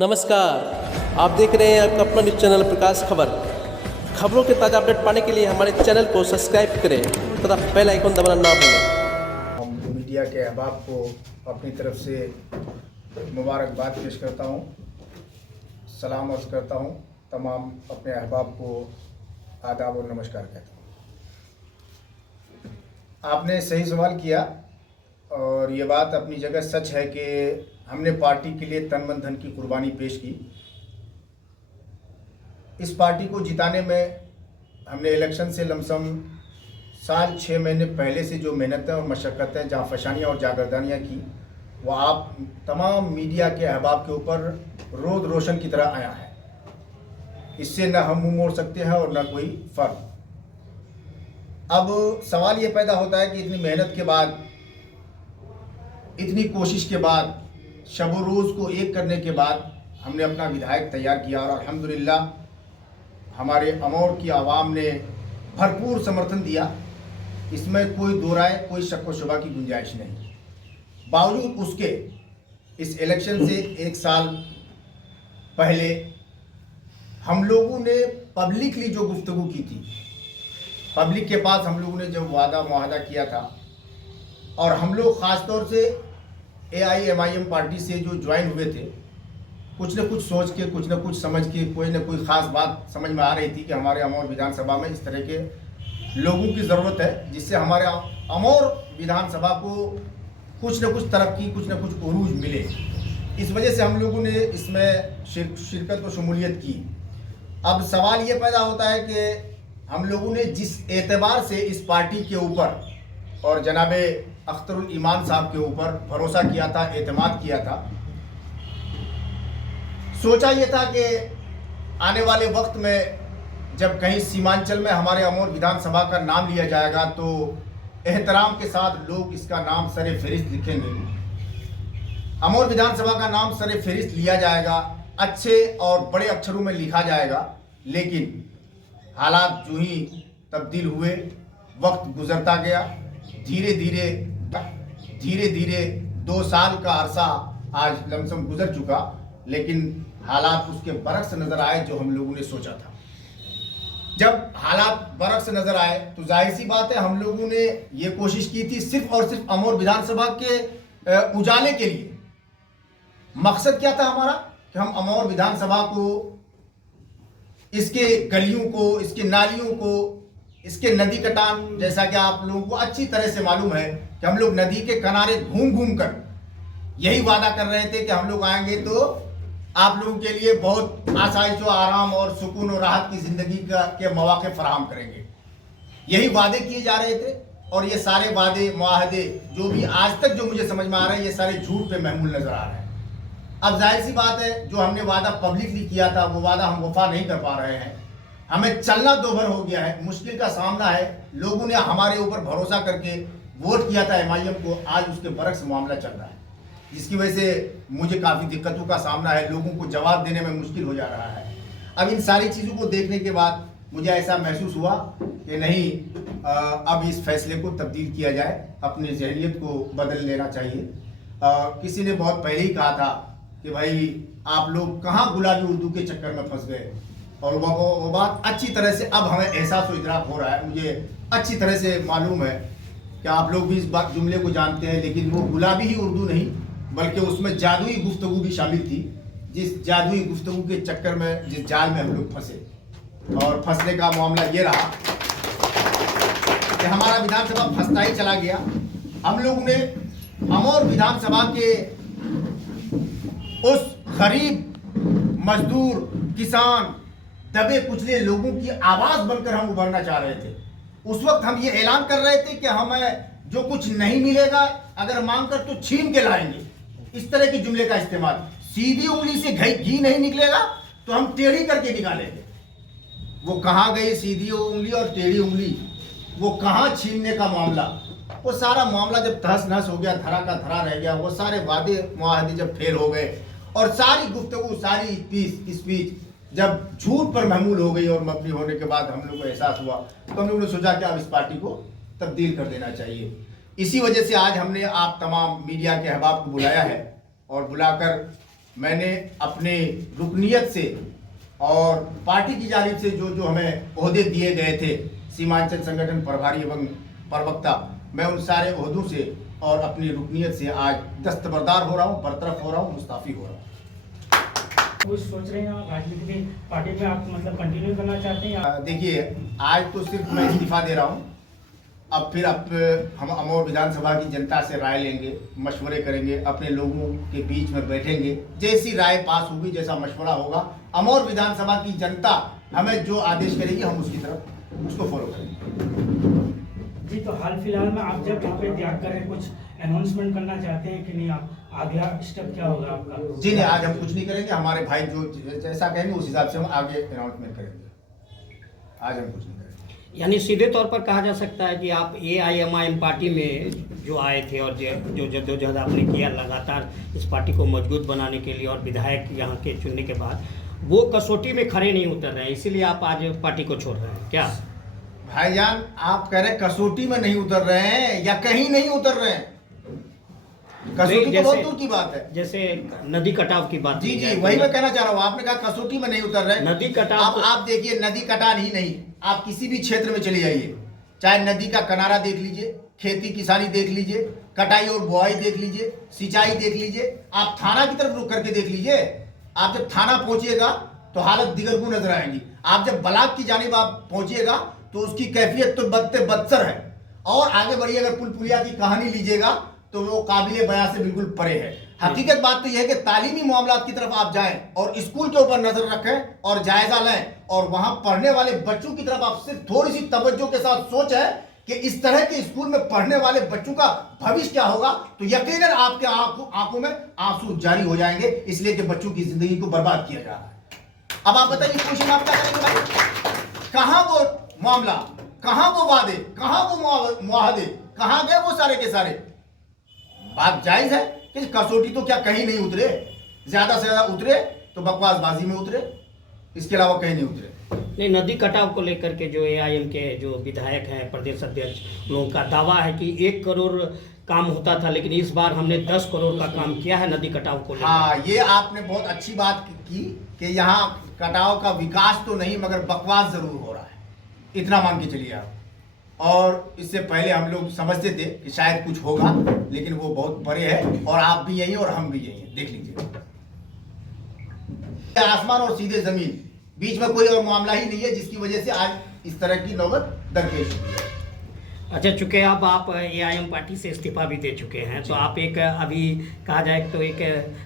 नमस्कार, आप देख रहे हैं आपका अपना न्यूज़ चैनल प्रकाश खबर। खबरों के ताज़ा अपडेट पाने के लिए हमारे चैनल को सब्सक्राइब करें तथा बेल आइकन दबाना ना भूलें। हम मीडिया के अहबाब को अपनी तरफ से मुबारकबाद पेश करता हूँ, सलाम अर्ज़ करता हूँ, तमाम अपने अहबाब को आदाब और नमस्कार कहता हूँ। आपने सही सवाल किया और ये बात अपनी जगह सच है कि हमने पार्टी के लिए तन मन धन की कुर्बानी पेश की। इस पार्टी को जिताने में हमने इलेक्शन से लमसम साल 6 महीने पहले से जो मेहनतें और मशक्क़तें, जहाँ फशानियाँ और जागरदानियाँ की, वो आप तमाम मीडिया के अहबाब के ऊपर रोज़ रोशन की तरह आया है। इससे न हम मुँह मोड़ सकते हैं और न कोई फ़र्क। अब सवाल ये पैदा होता है कि इतनी मेहनत के बाद, इतनी कोशिश के बाद, शब रोज़ को एक करने के बाद हमने अपना विधायक तैयार किया और अल्हम्दुलिल्लाह हमारे अमौर की आवाम ने भरपूर समर्थन दिया। इसमें कोई दो राय, कोई शक व शुबा की गुंजाइश नहीं। बावजूद उसके इस इलेक्शन से एक साल पहले हम लोगों ने पब्लिकली जो गुफ्तगू की थी, पब्लिक के पास हम लोगों ने जब वादा मुआहदा किया था, और हम लोग ख़ास तौर से AIMIM पार्टी से जो ज्वाइन हुए थे, कुछ न कुछ सोच के, कुछ न कुछ समझ के, कोई न कोई ख़ास बात समझ में आ रही थी कि हमारे अमौर विधानसभा में इस तरह के लोगों की ज़रूरत है जिससे हमारे अमौर विधानसभा को कुछ न कुछ तरक्की, कुछ न कुछ उरूज मिले। इस वजह से हम लोगों ने इसमें शिरकत व शमूलियत की। अब सवाल ये पैदा होता है कि हम लोगों ने जिस एतबार से इस पार्टी के ऊपर और जनाबे अख्तरुल ईमान साहब के ऊपर भरोसा किया था, एतमाद किया था, सोचा ये था कि आने वाले वक्त में जब कहीं सीमांचल में हमारे अमौर विधानसभा का नाम लिया जाएगा तो एहतराम के साथ लोग इसका नाम सरे फहरिस्त लिखेंगे। अमौर विधानसभा का नाम सरे फहरिस्त लिया जाएगा, अच्छे और बड़े अक्षरों में लिखा जाएगा। लेकिन हालात जो ही तब्दील हुए, वक्त गुजरता गया, धीरे धीरे 2 साल का अरसा आज लमसम गुजर चुका, लेकिन हालात उसके बरक्स नज़र आए जो हम लोगों ने सोचा था। जब हालात बरक्स नज़र आए तो जाहिर सी बात है हम लोगों ने ये कोशिश की थी सिर्फ और सिर्फ अमौर विधानसभा के उजाले के लिए। मकसद क्या था हमारा कि हम अमौर विधानसभा को, इसके गलियों को, इसके नालियों को, इसके नदी कटान, जैसा कि आप लोगों को अच्छी तरह से मालूम है कि हम लोग नदी के किनारे घूम घूम कर यही वादा कर रहे थे कि हम लोग आएंगे तो आप लोगों के लिए बहुत आसाइश व आराम और सुकून और राहत की ज़िंदगी के मौके फराहम करेंगे। यही वादे किए जा रहे थे और ये सारे वादे मुआहदे जो भी आज तक जो मुझे समझ में आ रहा है, ये सारे झूठ पे महमूल नज़र आ रहे हैं। अब जाहिर सी बात है जो हमने वादा पब्लिकली किया था वो वादा हम वफा नहीं कर पा रहे हैं। हमें चलना दोभर हो गया है, मुश्किल का सामना है। लोगों ने हमारे ऊपर भरोसा करके वोट किया था MIM को, आज उसके बरक्स मामला चल रहा है, जिसकी वजह से मुझे काफ़ी दिक्कतों का सामना है, लोगों को जवाब देने में मुश्किल हो जा रहा है। अब इन सारी चीज़ों को देखने के बाद मुझे ऐसा महसूस हुआ कि नहीं, अब इस फैसले को तब्दील किया जाए, अपनी जहनीत को बदल लेना चाहिए। किसी ने बहुत पहले ही कहा था कि भाई आप लोग कहाँ गुलाबी उर्दू के चक्कर में फंस गए, और वो बात अच्छी तरह से अब हमें एहसास व इदराक हो रहा है। मुझे अच्छी तरह से मालूम है कि आप लोग भी इस बात जुमले को जानते हैं, लेकिन वो गुलाबी ही उर्दू नहीं बल्कि उसमें जादुई गुफ्तगू भी शामिल थी। जिस जादुई गुफ्तगू के चक्कर में, जिस जाल में हम लोग फंसे, और फंसने का मामला ये रहा कि हमारा विधानसभा फंसता ही चला गया। हम लोगों ने अमौर विधानसभा के उस गरीब, मजदूर, किसान, दबे कुचले लोगों की आवाज़ बनकर हम उभरना चाह रहे थे। उस वक्त हम ये ऐलान कर रहे थे कि हमें जो कुछ नहीं मिलेगा, अगर मांग कर तो छीन के लाएंगे। इस तरह के जुमले का इस्तेमाल, सीधी उंगली से घी नहीं निकलेगा तो हम टेढ़ी करके निकालेंगे। वो कहाँ गई सीधी उंगली और टेढ़ी उंगली, वो कहाँ छीनने का मामला, वो सारा मामला जब तहस नहस हो गया, धरा का धरा रह गया, वो सारे वादे मुआहदे जब फेल हो गए और सारी गुफ्तगू, सारी स्पीच जब झूठ पर महमूल हो गई और मबनी होने के बाद हम लोग को एहसास हुआ तो हम लोगों ने सोचा कि अब इस पार्टी को तब्दील कर देना चाहिए। इसी वजह से आज हमने आप तमाम मीडिया के अहबाब को बुलाया है और बुलाकर मैंने अपने रुकनियत से और पार्टी की जानिब से जो जो हमें ओहदे दिए गए थे, सीमांचल संगठन प्रभारी एवं प्रवक्ता, मैं उन सारे ओहदों से और अपनी रुकनियत से आज दस्तबरदार हो रहा हूँ, बरतरफ हो रहा हूँ, मुस्ताफ़ी हो रहा हूँ। कुछ सोच रहे हैं राजनीति में, पार्टी में आप मतलब कंटिन्यू करना चाहते हैं? देखिए, आज तो सिर्फ मैं इस्तीफा दे रहा हूँ। अब फिर हम अमौर विधानसभा की जनता से राय लेंगे, मशवरे करेंगे, अपने लोगों के बीच में बैठेंगे। जैसी राय पास होगी, जैसा मशवरा होगा, अमौर विधानसभा की जनता हमें जो आदेश करेगी हम उसकी तरफ उसको फॉलो करेंगे। जी, तो हाल फिलहाल में आप जब यहाँ पे त्याग कर रहे हैं, कुछ अनाउंसमेंट करना चाहते हैं कि नहीं? आप आगे स्टेप क्या होगा आपका? जी नहीं, आज हम कुछ नहीं करेंगे। हमारे भाई जो जैसा कहेंगे उस हिसाब से हम आगे अनाउंसमेंट करेंगे। आज हम कुछ नहीं करेंगे। यानी सीधे तौर पर कहा जा सकता है कि आप AIMIM पार्टी में जो आए थे और जो जद्दोजहद आपने किया लगातार इस पार्टी को मजबूत बनाने के लिए और विधायक यहाँ के चुनने के बाद वो कसौटी में खड़े नहीं उतर रहे हैं, इसीलिए आप आज पार्टी को छोड़ रहे हैं क्या? भाईजान, आप कह रहे कसौटी में नहीं उतर रहे हैं या कहीं नहीं उतर रहे हैं? कसौटी तो बहुत दूर की बात है। जैसे नदी कटाव की बात, जी वही मैं कहना चाह रहा हूँ। आपने कहा कसौटी में नहीं उतर रहे। नदी कटाव, आप देखिए, नदी कटान ही नहीं, आप किसी भी क्षेत्र में चले जाइए, चाहे नदी का किनारा देख लीजिए, खेती किसानी देख लीजिए, कटाई और बुआई देख लीजिए, सिंचाई देख लीजिए, आप थाना की तरफ रुक करके देख लीजिए। आप जब थाना पहुंचिएगा तो हालत दिगरगू नजर आएंगी। आप जब ब्लॉक की जानिब आप पहुंचिएगा तो उसकी कैफियत तो बदते बदतर है। और आगे बढ़िए, अगर पुल पुलिया की कहानी लीजिएगा तो वो काबिले बयां से बिल्कुल परे है। हकीकत बात तो यह है कि तालीमी मामलात की तरफ आप जाएं और स्कूल के ऊपर नजर रखें और जायजा लें, और वहां पढ़ने वाले बच्चों की तरफ आप सिर्फ थोड़ी सी तवज्जो के साथ सोचें कि इस तरह के स्कूल में पढ़ने वाले बच्चों का भविष्य क्या होगा, तो यकीनन आपके आंखों में आंसू जारी हो जाएंगे, इसलिए कि बच्चों की जिंदगी को बर्बाद किया जा रहा है। अब आप बताइए, क्वेश्चन आप क्या करेंगे भाई? कहां वो मामला, कहां वो वादे, कहां वो मुआहदे, कहां गए वो सारे के सारे? बात जायज है कि कसौटी तो क्या कहीं नहीं उतरे, ज्यादा से ज्यादा उतरे तो बकवासबाजी में उतरे, इसके अलावा कहीं नहीं उतरे। नहीं, नदी कटाव को लेकर के जो AIM के जो विधायक हैं, प्रदेश अध्यक्ष, लोगों का दावा है कि 1 करोड़ काम होता था, लेकिन इस बार हमने 10 करोड़ का काम किया है नदी कटाव को लेकर। हाँ, ये आपने बहुत अच्छी बात की कि यहाँ कटाव का विकास तो नहीं मगर बकवास जरूर हो रहा है, इतना मान के चलिए आप। और इससे पहले हम लोग समझते थे कि शायद कुछ होगा, लेकिन वो बहुत बड़े है, और आप भी यही और हम भी यही हैं, देख लीजिए। आसमान और सीधे जमीन, बीच में कोई और मामला ही नहीं है जिसकी वजह से आज इस तरह की नौबत दरपेश हुई है। अच्छा, चूंकि अब आप AIM पार्टी से इस्तीफा भी दे चुके हैं, तो आप एक अभी कहा जाए तो एक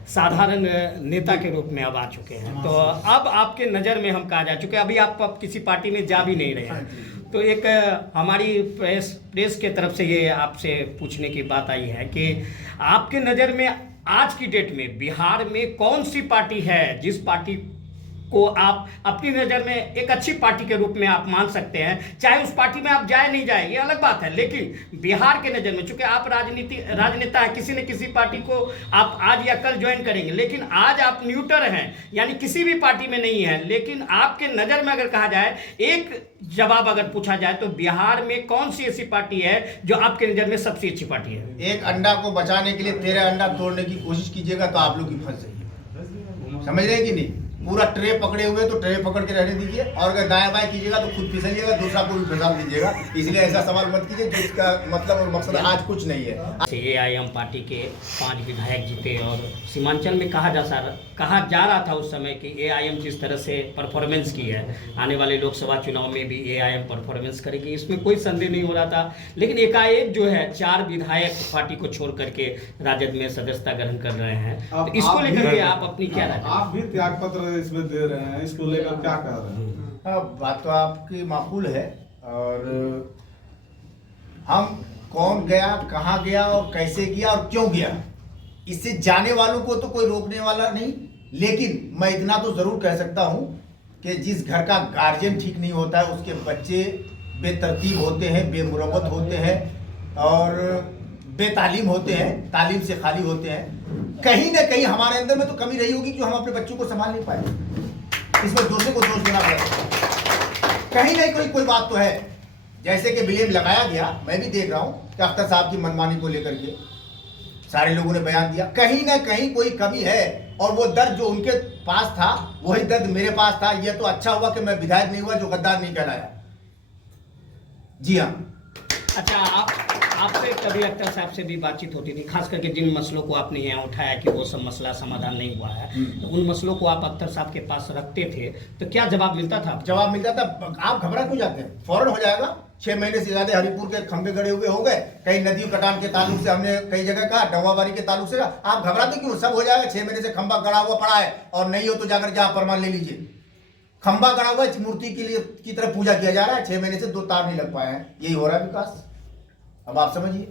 साधारण नेता के रूप में अब आ चुके हैं, तो अब आपके नज़र में हम कहा जा चुके हैं, अभी आप किसी पार्टी में जा भी नहीं रहे हैं, तो एक हमारी प्रेस के तरफ से ये आपसे पूछने की बात आई है कि आपके नज़र में आज की डेट में बिहार में कौन सी पार्टी है जिस पार्टी को आप अपनी नज़र में एक अच्छी पार्टी के रूप में आप मान सकते हैं? चाहे उस पार्टी में आप जाए नहीं जाए ये अलग बात है, लेकिन बिहार के नज़र में, चूंकि आप राजनेता है, किसी न किसी पार्टी को आप आज या कल ज्वाइन करेंगे, लेकिन आज आप न्यूट्रल हैं, यानी किसी भी पार्टी में नहीं है, लेकिन आपके नज़र में अगर कहा जाए, एक जवाब अगर पूछा जाए तो बिहार में कौन सी ऐसी पार्टी है जो आपके नज़र में सबसे अच्छी पार्टी है? एक अंडा को बचाने के लिए 13 अंडा तोड़ने की कोशिश कीजिएगा तो आप लोग की फंस जाइए, समझ रहे हैं कि नहीं? पूरा ट्रे पकड़े हुए तो ट्रे पकड़ के रहने दीजिए, और अगर दाएं बाएं कीजिएगा तो खुद फिसलिएगा, दूसरा को भी फिसल दीजिएगा। इसलिए ऐसा सवाल मत कीजिए जिसका मतलब और मकसद आज कुछ नहीं है। AIM पार्टी के 5 विधायक जीते, और सीमांचल में कहा जा रहा था उस समय कि AIM जिस तरह से परफॉर्मेंस की है, आने वाले लोकसभा चुनाव में भी AIM परफॉर्मेंस करेगी, इसमें कोई संदेह नहीं हो रहा था, लेकिन एकाएक जो है 4 विधायक पार्टी को छोड़ करके राजद में सदस्यता ग्रहण कर रहे हैं, तो इसको लेकर के आप अपनी क्या राय? आप भी त्याग पत्र इसमें दे रहे हैं, इसको लेकर क्या कह रहे हैं? बात तो आपकी माकूल है, और हम कौन गया, कहाँ गया और कैसे गया और क्यों गया, इससे जाने वालों को तो कोई रोकने वाला नहीं, लेकिन मैं इतना तो जरूर कह सकता हूँ कि जिस घर का गार्जियन ठीक नहीं होता है उसके बच्चे बेतरतीब होते हैं, बेमुरवत होते हैं और बेतालीम होते हैं, तालीम से खाली होते हैं। कहीं ना कहीं हमारे अंदर में तो कमी रही होगी कि हम अपने बच्चों को संभाल नहीं पाए, इसमें दूसरे को दोष देना पड़ेगा। कहीं ना कोई बात तो है, जैसे कि ब्लेम लगाया गया, मैं भी देख रहा हूँ कि अख्तर साहब की मनमानी को लेकर के सारे लोगों ने बयान दिया, कहीं ना कहीं कोई कमी है, और वो दर्द जो उनके पास था वही दर्द मेरे पास था। ये तो अच्छा हुआ कि मैं विधायक नहीं हुआ जो गद्दार नहीं कहलाया। जी हाँ। अच्छा, आपसे कभी अख्तर साहब से भी बातचीत होती थी, खास करके जिन मसलों को आपने यहाँ उठाया कि वो सब मसला समाधान नहीं हुआ है, तो उन मसलों को आप अख्तर साहब के पास रखते थे तो क्या जवाब मिलता था? जवाब मिलता था। आप घबरा क्यों जाते हैं, फौरन हो जाएगा। 6 महीने से ज्यादा हरिपुर के खंभे गड़े हुए हो गए, कई नदी कटान के ताल्लुक से हमने कई जगह कहा, डवाबारी के ताल्लुक से कहा। आप घबराते क्यों, सब हो जाएगा। 6 महीने से खंभा गड़ा हुआ पड़ा है और नहीं हो तो जाकर के आप प्रमाण ले लीजिए। खंभा गड़ा हुआ मूर्ति के लिए की तरह पूजा किया जा रहा है, 6 महीने से 2 तार नहीं लग पाए हैं, यही हो रहा है विकास। अब आप समझिए।